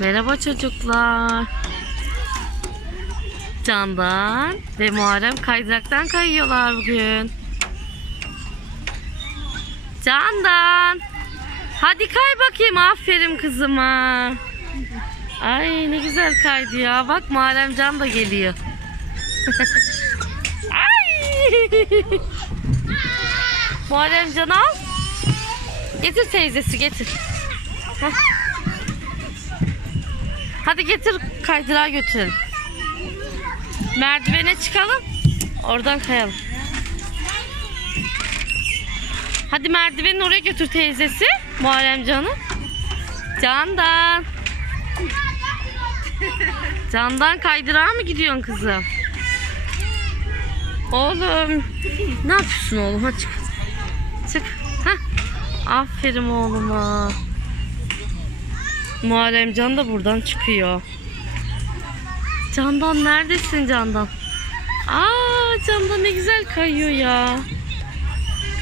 Merhaba çocuklar. Candan ve Muharrem kaydıraktan kayıyorlar bugün. Candan. Hadi kay bakayım aferin kızıma. Ay ne güzel kaydı ya. Bak Muharrem Can da geliyor. Ay. Muharrem Can al. Getir teyzesi getir. Heh. Hadi getir kaydırağa götürelim. Merdivene çıkalım. Oradan kayalım. Hadi merdivenin oraya götür teyzesi. Muharrem Can'ı. Candan. Candan kaydırağa mı gidiyorsun kızım? Oğlum. Ne yapıyorsun oğlum? Hadi çık. Çık. Heh. Aferin oğluma. Muharrem Can da buradan çıkıyor. Candan neredesin Candan? Aa Candan ne güzel kayıyor ya.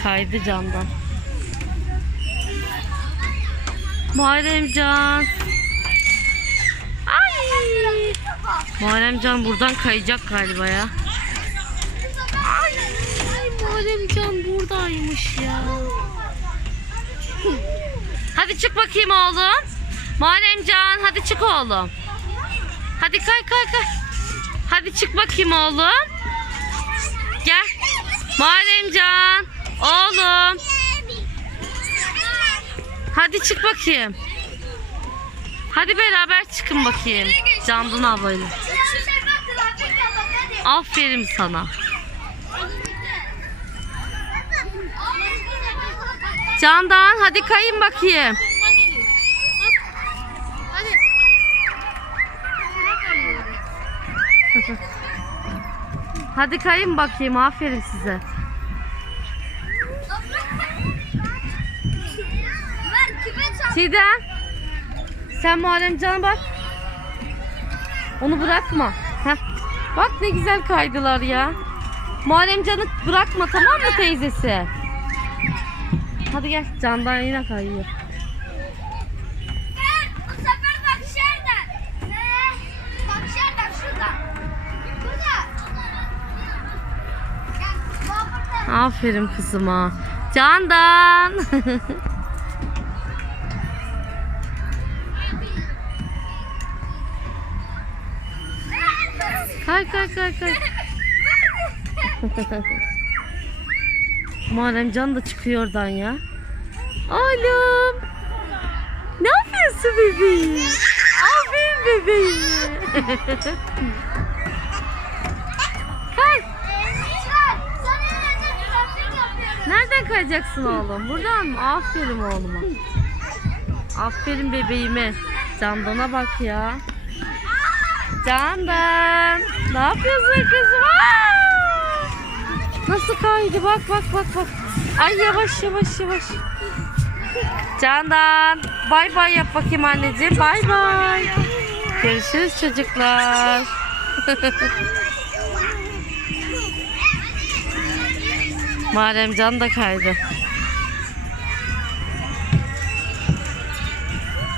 Kaydı Candan. Muharrem Can. Ay. Muharrem Can buradan kayacak galiba ya. Ay, Muharrem Can buradaymış ya. Hadi çık bakayım oğlum. Muharrem Can hadi çık oğlum. Hadi kay kay kay. Hadi çık bakayım oğlum. Gel. Muharrem Can. Oğlum. Hadi çık bakayım. Hadi beraber çıkın bakayım. Candan ablayla. Aferin sana. Candan hadi kayın bakayım. Hadi kayın bakayım. Aferin size. Çiğdem. Sen Muharrem Can'a bak. Onu bırakma. Heh. Bak ne güzel kaydılar ya. Muharrem Can'ı bırakma tamam mı teyzesi? Hadi gel. Candan yine kayıyor. Aferin kızıma. Candan. kay kay kay kay. Muharrem Can da çıkıyor oradan ya. Oğlum. Ne yapıyorsun bebeğim? Aferin bebeğim. kay. Çıkar. Sana ne trafik yapıyorum. Nereden kayacaksın oğlum? Buradan mı? Aferin oğluma. Aferin bebeğime. Candan'a bak ya. Candan. Ne yapıyorsun kızım? Nasıl kaydı? Bak bak bak bak. Ay yavaş yavaş yavaş. Candan. Bay bay yap bakayım anneciğim. Bay bay. Görüşürüz çocuklar. Muharrem Can da kaydı.